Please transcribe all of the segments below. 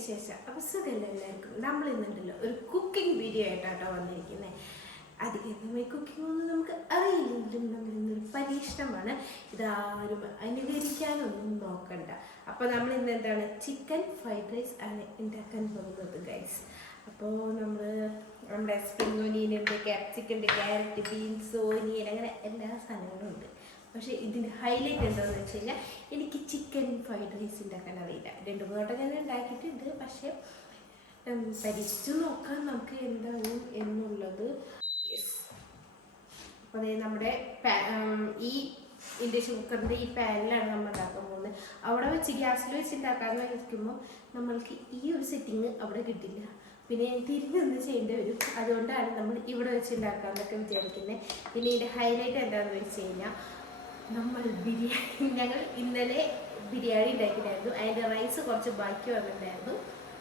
വിശേഷം. അപ്പോൾ സുഖമല്ല എല്ലാവർക്കും. നമ്മൾ ഇന്നുണ്ടല്ലോ ഒരു കുക്കിംഗ് വീഡിയോ ആയിട്ടാട്ടോ വന്നിരിക്കുന്നത്. അധികമായി കുക്കിംഗ് ഒന്നും നമുക്ക് അറിയില്ലെങ്കിലും നമ്മൾ ഇന്നൊരു പരീക്ഷണമാണ്. ഇതാരും അനുകരിക്കാനൊന്നും നോക്കണ്ട. അപ്പോൾ നമ്മൾ ഇന്ന് എന്താണ് ചിക്കൻ ഫ്രൈഡ് റൈസ് ആണ് ഉണ്ടാക്കാൻ പോകുന്നത് ഗൈസ്. അപ്പോൾ നമ്മുടെ സ്പ്രിംഗ് ഓനിയൻ ഉണ്ട്, ക്യാപ്സിക്കം ഉണ്ട്, ക്യാരറ്റ്, ബീൻസ്, ഓനിയൻ, അങ്ങനെ എല്ലാ സാധനങ്ങളും ഉണ്ട്. പക്ഷേ ഇതിൻ്റെ ഹൈലൈറ്റ് എന്താണെന്ന് വെച്ച് കഴിഞ്ഞാൽ എനിക്ക് ചിക്കൻ ഫ്രൈഡ് റൈസ് ഉണ്ടാക്കാൻ അറിയില്ല. 2-3 വട്ടം ഞാൻ ഉണ്ടാക്കിയിട്ടുണ്ട്. പക്ഷേ പരീക്ഷിച്ച് നോക്കാം നമുക്ക് എന്താവും എന്നുള്ളത്. അപ്പോൾ അതായത് നമ്മുടെ ഈ ഇൻഡക്ഷൻ കുക്കറിൻ്റെ ഈ പാനിലാണ് നമ്മൾ ഉണ്ടാക്കാൻ പോകുന്നത്. അവിടെ വെച്ച് ഗ്യാസിൽ വെച്ച് ഉണ്ടാക്കാമെന്ന് വയ്ക്കുമ്പോൾ നമ്മൾക്ക് ഈ ഒരു സെറ്റിങ് അവിടെ കിട്ടില്ല. പിന്നെ തിരിഞ്ഞൊന്ന് ചെയ്യേണ്ടി വരും. അതുകൊണ്ടാണ് നമ്മൾ ഇവിടെ വെച്ച് ഉണ്ടാക്കാമെന്നൊക്കെ വിചാരിക്കുന്നത്. പിന്നെ ഇതിൻ്റെ ഹൈലൈറ്റ് എന്താണെന്ന് വെച്ച് കഴിഞ്ഞാൽ ഞങ്ങൾ ഇന്നലെ ബിരിയാണി ഉണ്ടാക്കിയിട്ടുണ്ടായിരുന്നു. അതിൻ്റെ റൈസ് കുറച്ച് ബാക്കി വന്നിട്ടുണ്ടായിരുന്നു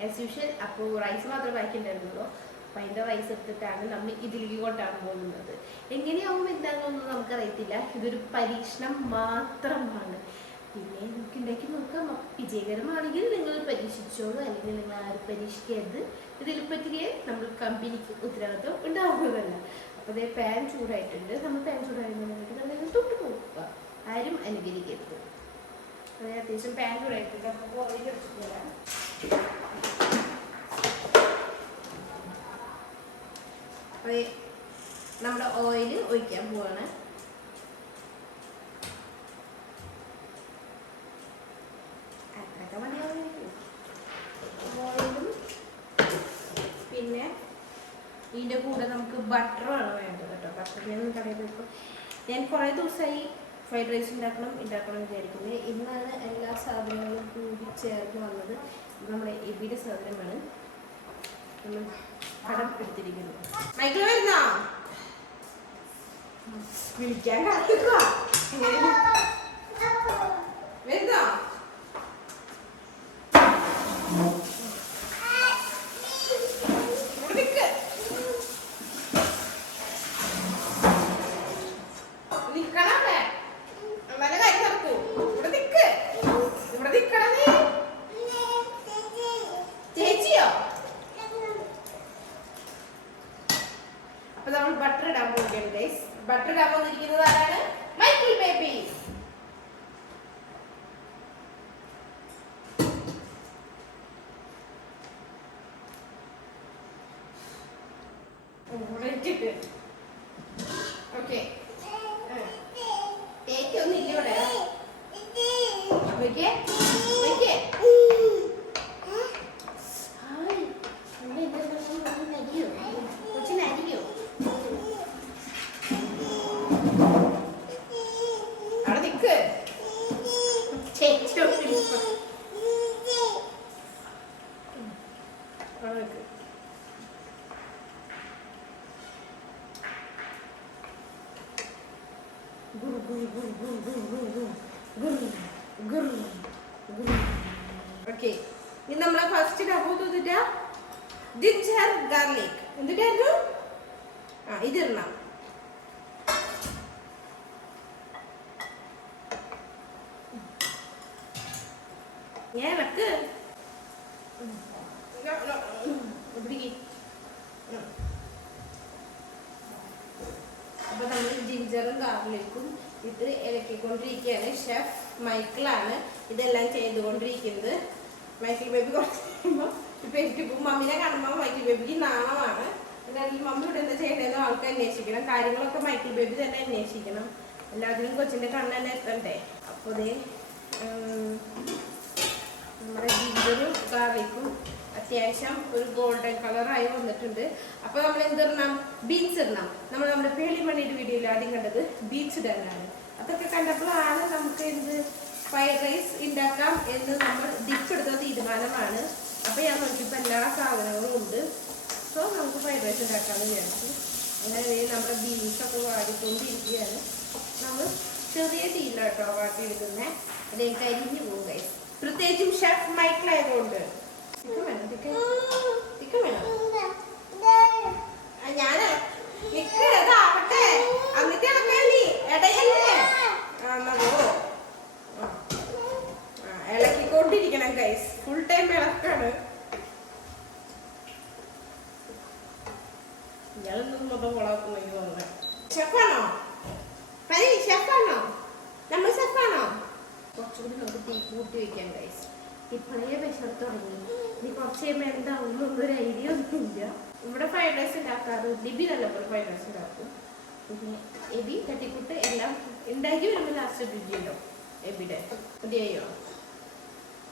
ആസ് യൂഷ്വൽ. അപ്പോൾ റൈസ് മാത്രമേ ബാക്കി ഉണ്ടായിരുന്നുള്ളൂ. അപ്പോൾ അതിൻ്റെ റൈസ് എടുത്തിട്ടാണ് നമ്മൾ ഇതിലേക്ക് കൊണ്ടാണ് പോകുന്നത്. എങ്ങനെയാവുമ്പോൾ എന്താണെന്നൊന്നും നമുക്കറിയത്തില്ല. ഇതൊരു പരീക്ഷണം മാത്രമാണ്. പിന്നെ നമുക്ക് ഉണ്ടാക്കി നോക്കാം. വിജയകരമാണെങ്കിൽ നിങ്ങൾ പരീക്ഷിച്ചോളൂ, അല്ലെങ്കിൽ നിങ്ങൾ ആരും പരീക്ഷിക്കരുത്. ഇതിൽ പറ്റിയ നമ്മൾ കമ്പനിക്ക് ഉത്തരവാദിത്വം ഉണ്ടാവുന്നതല്ല. അപ്പോൾ അതേ പാൻ ചൂടായിട്ടുണ്ട്. നമ്മൾ പാൻ ചൂടായിരുന്നെങ്കിൽ തൊട്ട് നോക്കുക, ആരും അനുകരിക്കരുത്. അതായത് അത്യാവശ്യം പാൻ ചൂടായിട്ടുണ്ട്. അപ്പോൾ ഓയിൽ ഒഴിച്ചിട്ട് തരാം. അപ്പോൾ നമ്മുടെ ഓയിൽ ഒഴിക്കാൻ പോവാണ്. ഓയിലും പിന്നെ ഇതിൻ്റെ കൂടെ നമുക്ക് ബട്ടറാണ് വേണ്ടത് കേട്ടോ. ബട്ടർ ഞാൻ കടയിൽ ഇപ്പോൾ ഞാൻ കുറേ ദിവസമായി ഫ്രൈഡ് റൈസ് ഉണ്ടാക്കണം വിചാരിക്കുന്നത്. ഇന്നാണ് എല്ലാ സാധനങ്ങളും കൂടി ചേർന്ന് വന്നത്. നമ്മുടെ എബിയുടെ സാധനമാണ് നമ്മൾ കടം എടുത്തിരിക്കുന്നത്. മൈക്കിൾ വരുന്നോ? വിളിക്കാൻ കാണിക്കുക വരുന്നോ? അപ്പോൾ നമ്മൾ ബട്ടർ ഇടാൻ പോവുകയാണ് ഗൈസ്. ബട്ടർ ഇടാൻ പോകുന്നിരിക്കുന്നത് ആരാണ്? Michael baby. ഓക്കെ, ഒന്നും ഇല്ല ഇവിടെ. ഓക്കെ, ഇനി നമ്മളെ ഫസ്റ്റ് ഡബോ തന്നിട്ട ജിഞ്ചർ ഗാർലിക് എന്തിട്ടായിരുന്നു? ഇതിടണം. ഞാൻ വെക്ക് അപ്പൊ നമ്മൾ ജിഞ്ചറും ഗാർലിക്കും ഇത് ഇളക്കിക്കൊണ്ടിരിക്കുകയാണ്. ഷെഫ് മൈക്കിളാണ് ഇതെല്ലാം ചെയ്തുകൊണ്ടിരിക്കുന്നത്. മൈക്കിൾ ബേബി കുറച്ച് കഴിയുമ്പോൾ ഇപ്പൊ എനിക്ക് മമ്മിനെ കാണുമ്പോൾ മൈക്കിൾ ബേബിക്ക് നാണമാണ്. അല്ലെങ്കിൽ മമ്മി ഇവിടെ എന്താ ചെയ്യണമെന്ന് ആൾക്ക് അന്വേഷിക്കണം. കാര്യങ്ങളൊക്കെ മൈക്കിൾ ബേബി തന്നെ അന്വേഷിക്കണം. എല്ലാത്തിനും കൊച്ചിൻ്റെ കണ്ണ് തന്നെ എത്തണ്ടേ. അപ്പോൾ ഇതേ നമ്മുടെ ജിഞ്ചറും ഗാർലിക്കും അത്യാവശ്യം ഒരു ഗോൾഡൻ കളറായി വന്നിട്ടുണ്ട്. അപ്പോൾ നമ്മൾ എന്തിടണം? ബീൻസ് ഇടണം. നമ്മുടെ പേളിമണിയുടെ വീഡിയോയിൽ ആദ്യം കണ്ടത് ബീൻസ് ഇടാനാണ്. അതൊക്കെ കണ്ടപ്പോഴാണ് നമുക്ക് ഫ്രൈഡ് റൈസ് ഉണ്ടാക്കാം എന്ന് നമ്മൾ ഡിപ്പ് എടുത്ത തീരുമാനമാണ്. അപ്പോൾ ഞാൻ നോക്കിയപ്പോൾ എല്ലാ സാധനങ്ങളും ഉണ്ട്. സോ നമുക്ക് ഫ്രൈഡ് റൈസ് ഉണ്ടാക്കാമെന്ന് വിചാരിച്ചു. അങ്ങനെ നമ്മുടെ ബീൻസൊക്കെ വാടിക്കൊണ്ടിരിക്കുകയാണ്. നമ്മൾ ചെറിയ തീയിലാട്ടോ വാട്ടിയെടുക്കുന്നത്. അതേ കരിഞ്ഞു പോകും ഗൈസ്. പ്രത്യേകിച്ചും ഷെഫ് മൈക്കിളായതുകൊണ്ട് ഞാൻ ആവട്ടെ എന്നിട്ട് ഇടയല്ലേ ഇളക്കിക്കൊണ്ടിരിക്കണം ഗൈസ്. ഫുൾ ടൈം ഇളക്കാണ്. ഇയാളൊന്നും മൊത്തം കൊളാക്കുന്നെങ്കിൽ തോന്നുന്നത്. ഷെഫാണോ പരി? ഷെഫാണോ? നമ്മൾ ഷെഫാണോ? കുറച്ചുകൂടി നമുക്ക് തീ കൂട്ടി വയ്ക്കാം ഗൈസ്. ഇപ്പോഴേ വിശത്ത് തുടങ്ങി. ഇനി കുറച്ച് കഴിയുമ്പോൾ എന്താവുന്നു ഒരു ഐഡിയ ഒന്നുമില്ല. ഇവിടെ ഫ്രൈഡ് റൈസ് ഉണ്ടാക്കാറ് ലിബി നല്ലപോലെ ഫ്രൈഡ് റൈസ് ഉണ്ടാക്കും. പിന്നെ എബി തട്ടിക്കൂട്ട് എല്ലാം ഉണ്ടാക്കി വരുമ്പോൾ ലാസ്റ്റ് രുചിയുണ്ടോ എബിയുടെ മതിയായോ?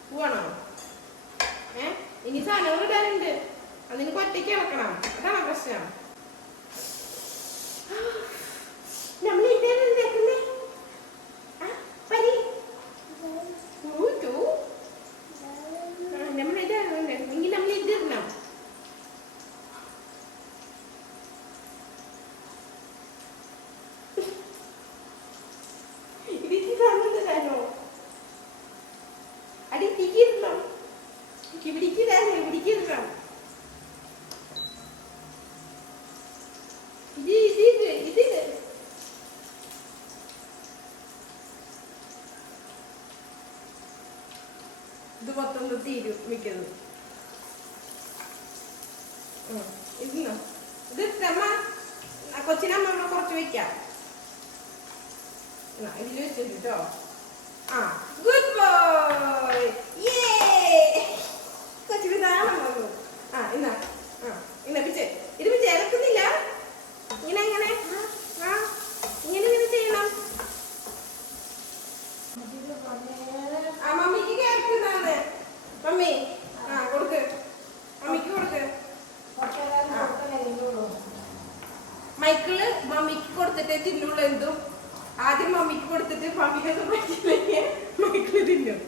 പോവാണോ? ഇനി സാധനങ്ങൾ ഇടാനുണ്ട്. അതിന് ഒറ്റയ്ക്ക് ഇളക്കണം. അതാണോ പ്രശ്നം? നമ്മൾ ഇട്ടേക്കുന്നേ പരി നമ്മൾ ഇടാറുണ്ട്. എങ്കിൽ നമ്മൾ ഇതിടണം. ഇതിടാനോ അടി തിരിക്കണം. ഇവിടേക്കിടാനേ ഇവിടേക്കിടണം. ഇത് മൊത്തം തീരും മിക്കത്. ഇരുന്നോ? ഇത് അമ്മ കൊച്ചിനമ്മ ഇവിടെ കുറച്ച് വെക്കാം. ഇതിൽ വെച്ചിട്ട് കേട്ടോ. ആ ഗുഡ് ബോയ്. കൊച്ചിന് താളം വന്നു. ഇന്നാ ഇന്ന പിച്ചേ ഇത് പിച്ചേ ഇറക്കുന്നില്ല. ഇങ്ങനെ ഇങ്ങനെ ഇങ്ങനെ ഇങ്ങനെ ചെയ്യണം. മമ്മിക്ക് കേൾക്കുന്നതാണ്. മമ്മി കൊടുക്ക്. മമ്മിക്ക് കൊടുക്ക്. മൈക്കിള് മമ്മിക്ക് കൊടുത്തിട്ടേ തിന്നുള്ളൂ. എന്തും ആദ്യം മമ്മിക്ക് കൊടുത്തിട്ട് മമ്മിക്കൊന്നും പറ്റില്ലെങ്കിൽ മൈക്കിള് തിന്നും.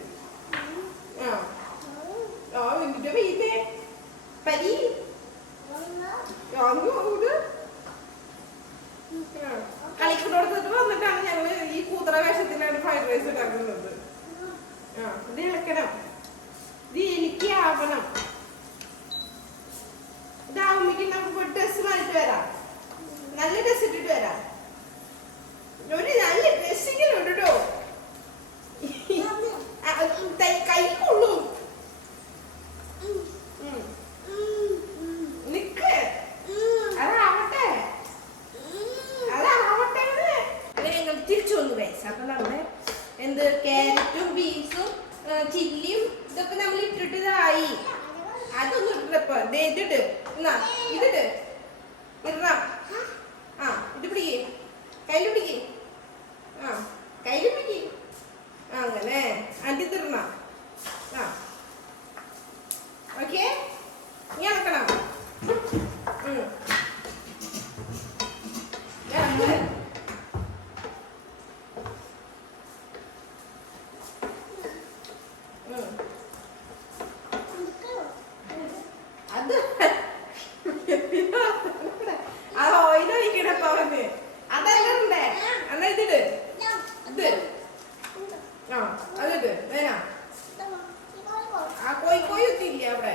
എന്നിട്ട് വീട്ടേ പരി കളിക്കൂടത്ത് വന്നിട്ടാണ് ഞങ്ങള് ഈ കൂതറ വേഷത്തിലാണ് ഫ്രൈഡ് റൈസ് ഉണ്ടാക്കുന്നത്. ഇത് ഇളക്കണം. ഇത് എനിക്ക് ആവണം. ഇതാവുമ്പോ നമുക്ക് ഡ്രസ് മാറിട്ട് വരാം. നല്ല ഡ്രസ് ഇട്ടിട്ട് വരാം. ഒരു നല്ല ഡ്രസ്സിങ്ങനെ ഉണ്ടോ കൈ കൊള്ളൂ. നിക്ക് അതാവട്ടെ അതാവട്ടെ. അങ്ങനെ ഞങ്ങൾ തിരിച്ചു വന്നു ഗൈസ്. അപ്പൊ നമ്മുടെ എന്ത് ക്യാരറ്റും ബീൻസും ചില്ലിയും ഇതൊക്കെ നമ്മൾ ഇട്ടിട്ട് ഇതായി. അതൊന്നും ഇട്ടിട്ടപ്പോ ഇതിട്ട് എന്നാ ഇതിട്ട് ഇടണം. ഇത് പിടിക്കേ കയ്യിൽ പിടിക്കേ. കയ്യിൽ പിടിക്കേ. അങ്ങനെ അണ്ടി തിരണം. ഓക്കെ നീ ഇളക്കണം. അത് ഓയിൽ ഒഴിക്കണപ്പ അവന്. അതല്ലേ എന്നാ ഇതിട്. ഇത് അതിട്ട് വേനാ. കോഴിക്കൊത്തില്ല അവിടെ.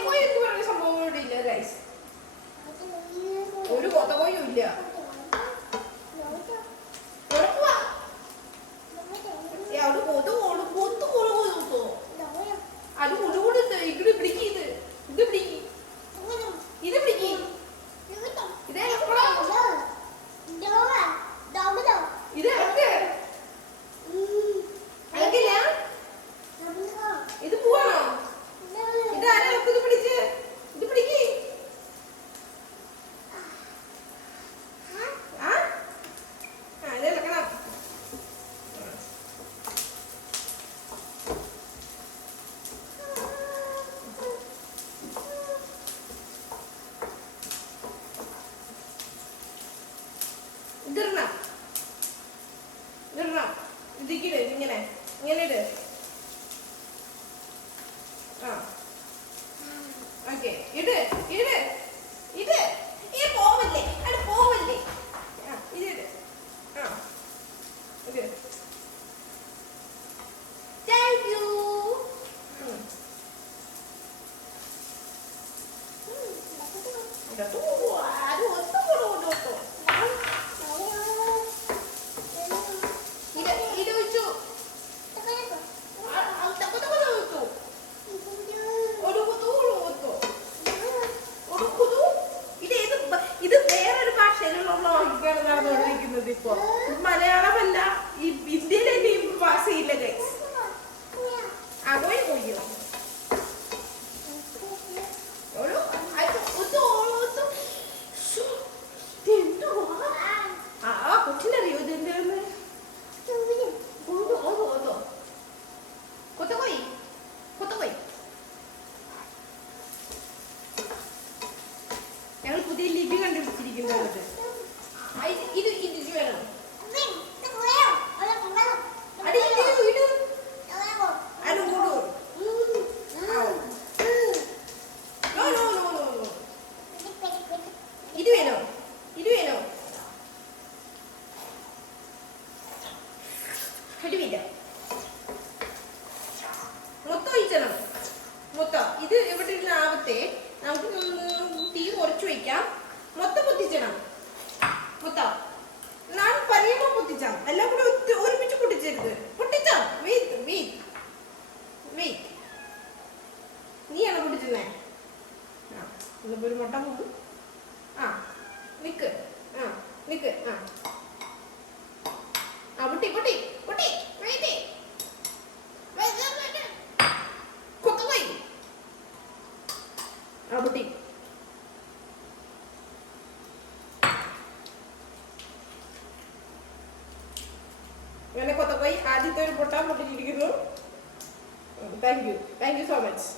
കോഴി എന്ന് പറഞ്ഞ സംഭവം ഇല്ല ഗൈസ്. ഒരു കൊത്തകോയും ഇല്ല. അവിടെ കൊത്തു കൊടുത്തോ. അത് കൊടുത്ത് ഇവിടെ പിടിക്ക്. ഇത് പിടിക്ക്. ഇത് പിടിക്ക്. ഇത് അളക്കില്ല. ഇത് പോവാണോ? ഇത് ആരത് പിടിച്ച്. ഇത് പിടിക്ക്. ഇത് ഇളക്കണം. ഇതിടണം. ഇതിക്കിട്. ഇങ്ങനെ ഇങ്ങനെ ഇട്. ഓക്കെ ഇട്. പോവല്ലേ അത് പോവല്ലേ. ഇതിട്. Thank you. അത് ഒത്തുകൊടുത്തു. ഇത് ഇപ്പോ മലയാളമല്ല ഈ ഇന്ത്യയിലെ ടീം പാസ് ചെയ്യില്ല ഗൈസ്. അതോയി പോയോ കൊച്ചിനറിയോ ഇതിന്റെ കൊത്തകോയി കൊത്തകോയി. ഞങ്ങൾ പുതിയ ലിപി കണ്ടുപിടിച്ചിരിക്കുന്നത്. ഇത് ഇത് വേണം. ഇത് വേണോ ഇത് വേണോ ഇടുവില്ല. മൊത്തം ഒഴിച്ചണം മൊത്തം. ഇത് ഇവിടെ ഇരുന്ന ആവത്തെ നമുക്ക് തീ കുറച്ച് വയ്ക്കാം. മൊത്തം പൊത്തിച്ചണം മൊത്തം. ഞാൻ പറയുമ്പോൾ പൊത്തിച്ചാം, എല്ലാം കൂടെ ഒരുമിച്ച് പൊട്ടിച്ചെടുത്ത് പൊട്ടിച്ചാം. Wait wait wait. നീയാണോ പൊട്ടിച്ചേ? ആ ഇന്നിപ്പോ ഒരു മുട്ട പോകും. ആ നിക്ക് നിക്ക്. പൊട്ടി പൊട്ടി പൊട്ടി. വെയിറ്റ് കൊത്തുപോയി. പൊട്ടി. അങ്ങനെ കൊത്തപ്പോയി ആദ്യത്തെ ഒരു പൊട്ടാൻ പൊട്ടിച്ചിരിക്കുന്നു. Thank you so much.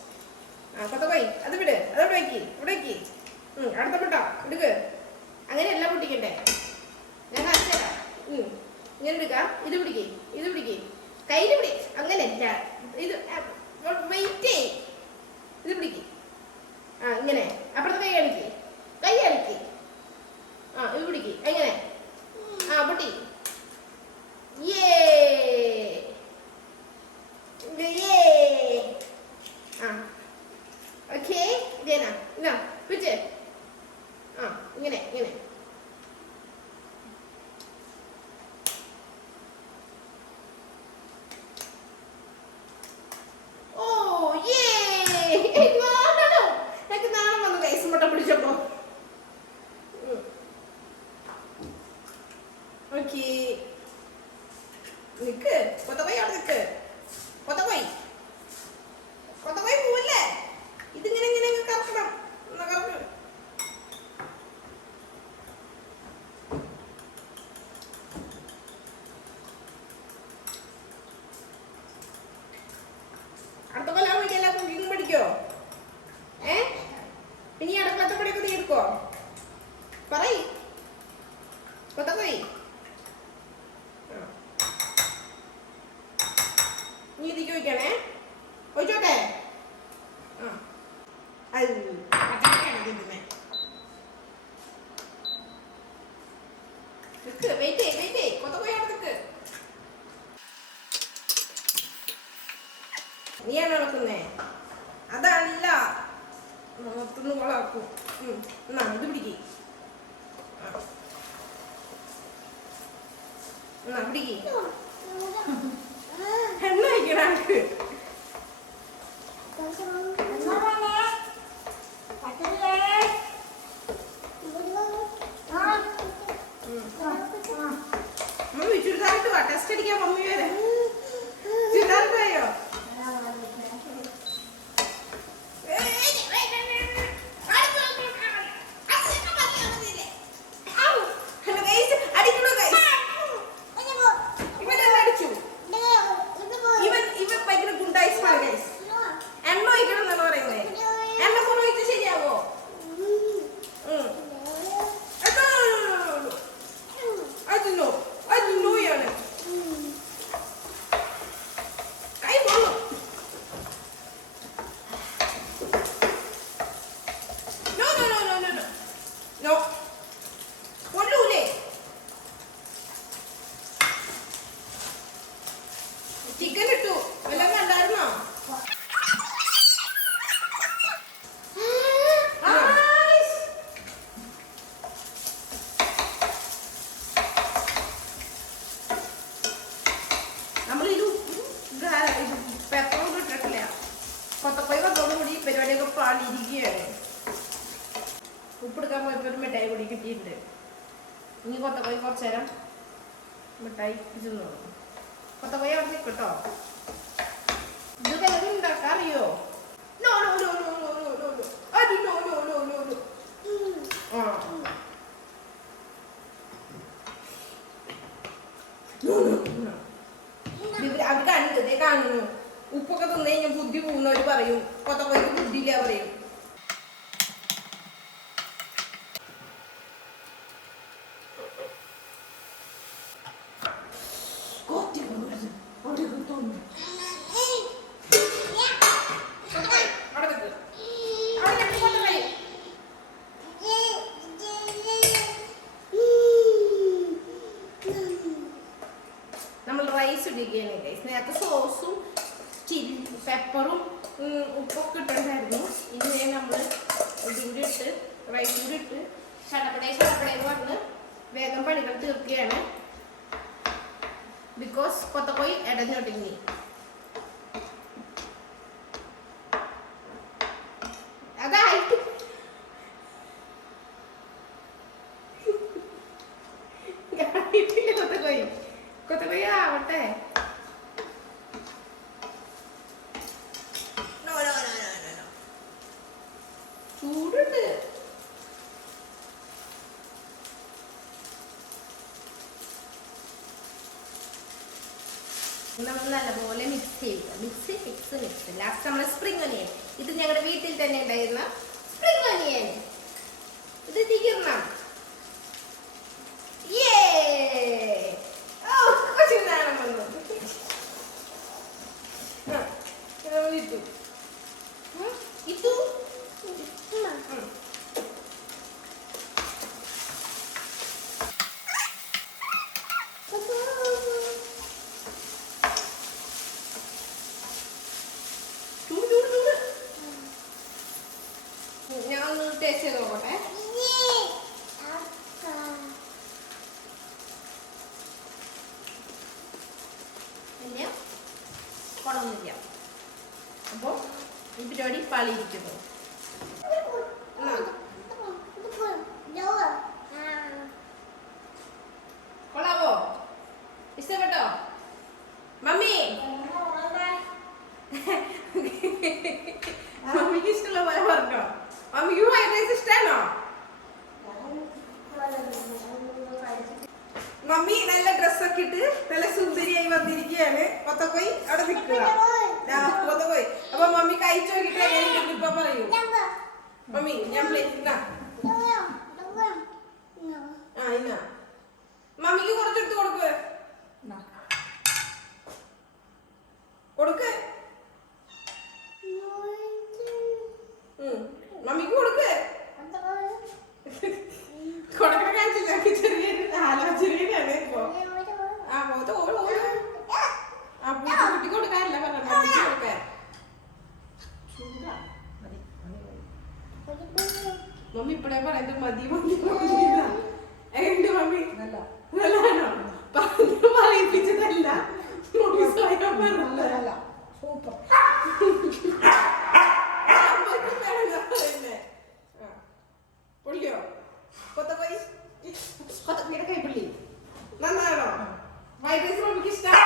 കൊത്തപ്പോയി അത് വിട്, അതോടെ വയ്ക്കി, ഇവിടെ വയ്ക്കി. അടുത്ത പൊട്ടോ എടുക്ക്. അങ്ങനെ എല്ലാം പൊട്ടിക്കണ്ടേ? ഞാൻ കാണിച്ചു തരാം. ഇങ്ങനെ എടുക്കാം. ഇത് പിടിക്കേ കയ്യിൽ പിടി. അങ്ങനെയല്ല, ഇത് വെയിറ്റ്. ഇത് പിടിക്ക്. ഇങ്ങനെ അപ്പുറത്തെ കൈ അടിക്ക്. ഇത് പിടിക്ക്. എങ്ങനെ? പൊട്ടി. ഓക്കേ ഇതേനാ ഇതാ പിടിച്ച്. ഇങ്ങനെ ഇങ്ങനെ. എനിക്ക് നാളെ വന്നു കൈസ് മുട്ട പിടിച്ചപ്പോ. ഓക്കേ നിക്ക്. കൊത്തക്കോയി അവിടെ നിക്ക്. കൊത്തക്കോയി പോവല്ലേ? ഇതിങ്ങനെ ഇങ്ങനെ കറക്കണം. കറക്ക്. അടുത്ത കൊല്ലം എല്ലാ കുക്കിങ് പഠിക്കോ? പിന്നെ ഈ അടുക്കളത്തെ പണിയൊക്കെ നീ എടുക്കോ? പറയ് കൊത്തക്കോയി. നീ ഇതിക്ക് വയ്ക്കണേ. ഒഴിച്ചോട്ടെ. വെയിറ്റ് കൊത്തക്കോയി അവിടെ നിക്ക്. നീയാണ് നടക്കുന്നേ. അതല്ല മൊത്തം കൊളാക്കും. ഇത് പിടിക്ക്. പിടിക്ക്. എണ്ണ വയ്ക്കണ ആൾക്ക്. മമ്മി ചുരിദാറിട്ട് വാ. ടെസ്റ്റ് അടിക്കാൻ മമ്മി വരെ. ചുരിദാറിട്ടായോ? ചിക്കൻ ഇട്ടു. എല്ലാം കണ്ടായിരുന്നോ? നമ്മളിത് പെപ്പറൊന്നും ഇട്ടിട്ടില്ല. കൊത്തക്കോയി വന്നതോടുകൂടി പരിപാടിയൊക്കെ പാടിയിരിക്കുകയാണ്. ഉപ്പെടുക്കാൻ പോയപ്പോൾ ഒരു മിഠായി കൂടി കിട്ടിയിട്ടുണ്ട്. ഇനി കൊത്തക്കോയി കുറച്ചു നേരം മിഠായി തിന്നു. കൊത്തപ്പോയി അവിടെ നിൽക്കട്ടോ. ഇത് വല്ലതും ഉണ്ടാക്കാൻ അറിയോ? No no no no no no no no. അത് no no no no no. ആ അത് കണ്ടതേ കാണുന്നു. ഉപ്പൊക്കെ തിന്നു കഴിഞ്ഞാൽ ബുദ്ധി പോകുന്നവര് പറയും കൊത്തപ്പോയ്ക്ക് ബുദ്ധിയില്ല പറയും. നമ്മൾ റൈസ് ഇടിക്കുകയാണ് ഗൈസ്. നേരത്തെ സോസും പെപ്പറും ഉപ്പൊക്കെ ഇട്ടിട്ടുണ്ടായിരുന്നു. ഇനി നമ്മൾ ഇതുകൂടി ഇട്ട് റൈസ് കൂടി ഇട്ട് ചടപ്പടയെന്ന് പറഞ്ഞ് വേഗം പണികൾ തീർക്കുകയാണ്. ബിക്കോസ് കൊത്തപ്പോയി ഇടഞ്ഞൊടുങ്ങി. അതായിട്ട് കൊത്തപ്പോയി ആവട്ടെ. ചൂടുണ്ട്. നമ്മൾ നല്ലപോലെ മിക്സ് ചെയ്യുക. മിക്സ് ലാസ്റ്റ് നമ്മൾ സ്പ്രിംഗ് ഒനിയൻ. ഇത് ഞങ്ങളുടെ വീട്ടിൽ തന്നെ ഉണ്ടായിരുന്ന സ്പ്രിംഗ് ഒനിയൻ. ഇത് തീർണം. ഞാൻ ഒന്ന് ടേസ്റ്റ് ചെയ്ത് നോക്കട്ടെ. ഇല്ല കുളമൊന്നുമില്ല. അപ്പോൾ ഈ പരിപാടി പാളിയിരിക്കുന്നു. കൊള്ളാവോ? ഇഷ്ടപ്പെട്ടോ മമ്മി? മമ്മിക്ക് ഇഷ്ടമുള്ള പോലെ പറഞ്ഞോ. മമ്മിക്ക് ഫ്രൈഡ് റൈസ് ഇഷ്ടാണോ? മമ്മി നല്ല ഡ്രസ്സൊക്കെ ഇട്ട് നല്ല സുന്ദരിയായി വന്നിരിക്കുകയാണ്. കൊത്തപ്പോയി അവിടെ നിൽക്കുക. കൊത്തപ്പോയി. അപ്പൊ മമ്മി കഴിച്ചു നോക്കിട്ട് എങ്ങനെയുണ്ട് ഇപ്പൊ പറയൂ. മമ്മി ഞാൻ ഇന്ന മമ്മിക്ക് കുറച്ചെടുത്ത് കൊടുക്ക്. മമ്മിക്ക് കൊടുക്ക്. കൊടുക്കാൻ കാണിച്ചില്ല. ചെറിയൊരു ആലോചനയാണ് ഇപ്പൊ. ആ പോത്ത് ആ പൂച്ച കുട്ടി കൊടുക്കാനല്ല പറഞ്ഞ മമ്മിക്ക് കൊടുക്കാൻ. മമ്മി ഇപ്പഴേ പറയുന്നത് മതി മതി എന്റെ മമ്മി നല്ലതാണോ? പറഞ്ഞു പറയിപ്പിച്ചതല്ല. മമ്മി സ്വയം പറഞ്ഞല്ല. സൂപ്പർ. പുള്ളിയോ കൊത്തപ്പോയി കൊത്തപ്പയുടെ കൈപ്പുള്ളി നന്നാണോ? ഫ്രൈഡ് റൈസ് മമ്മിക്ക് ഇഷ്ടം.